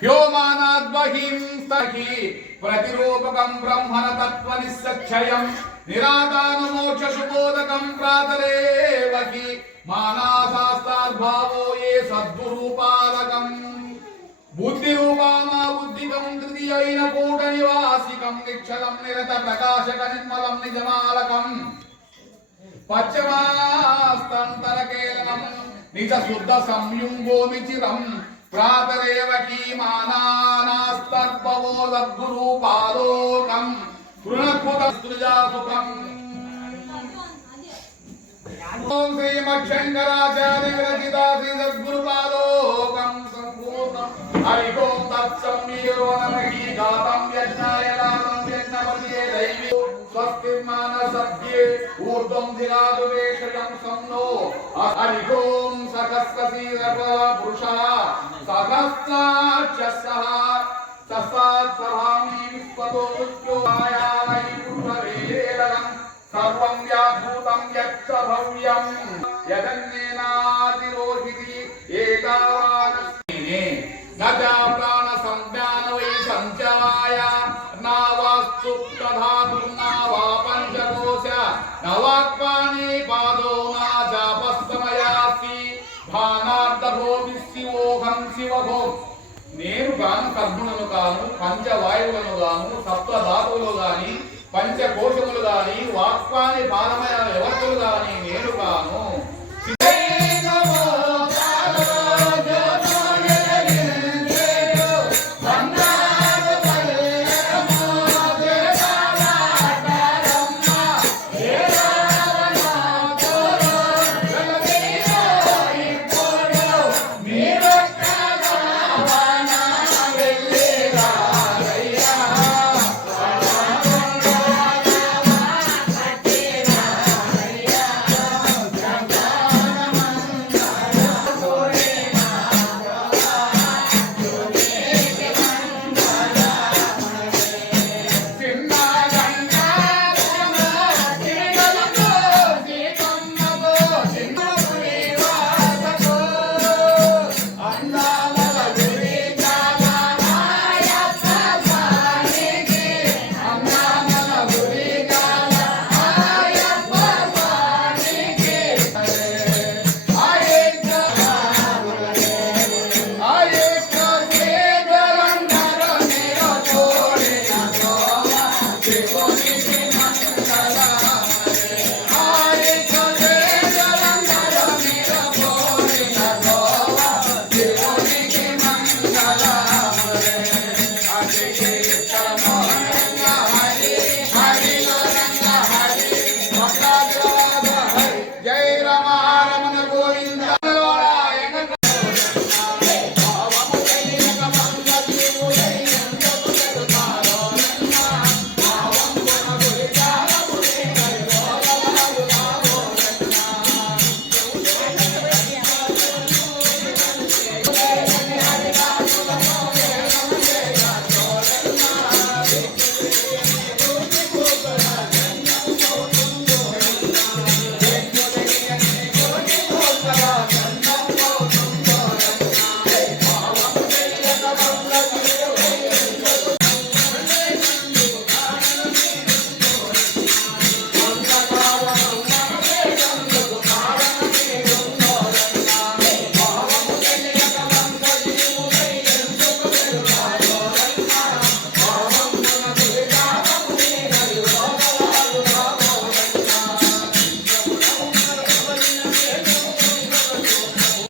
వ్యోమానాద్వహీం సఖి ప్రతిరూపకం బ్రహ్మణ తత్వ నిస్సక్షయం నిరాదాన మోక్ష శుభోదకం ప్రాతరేవకి మానాశాస్త్రాద్భావో ఏ సద్గురూపాదకం బుద్ధి రూపామా బుద్ధికం తృతీయైన కూట నివాసికం నిక్షలం నిరత ప్రకాశక నిర్మలం నిజమాలకం పశ్చమాస్తంతరకేలనం నిజ శుద్ధ సంయుంగోమి చిరం ప్రాతరేవకీ మానానాస్తర్భవో సద్గురూపాలోకం తృణకృత సృజాసుఖం. ఓం శ్రీమచ్చంకరాచార్య విరచిత శ్రీ సద్గురుపాదోకం సంపూర్ణం. హరి ఓం తత్సంమీరో నమః గాతం యజ్ఞాయ గాతం యజ్ఞపతియే దైవీ స్వస్తిర్మానసద్యే ఊర్ధ్వం ధిరాదు వేషయం సన్నో. హరి ఓం సహస్రశీర్ష పురుషః సహస్రాక్షసః సహస్రామి విశ్వతో ముఖ్యోయాలై పురుషవేదం సర్వం వ్యాభూతం యచ్చ భవ్యం యదన్నేనాతిరోహితి ఏతావానస్మినే నజా ప్రాణ సంజ్ఞాన వై సంచాయ నావాస్తు తథాతు నావా పంచకోశ నవాక్పాణి పాదో నాజాపస్తమయాసి భానార్ధభో విశివోహం శివభో. నేను గాను కర్ములను గాను పంచవాయువులను గాను సప్తధాతువులు గాని పంచకోశములు గాని వాక్పాని పాదమయ వ్యవస్థలు గాని నేను గాను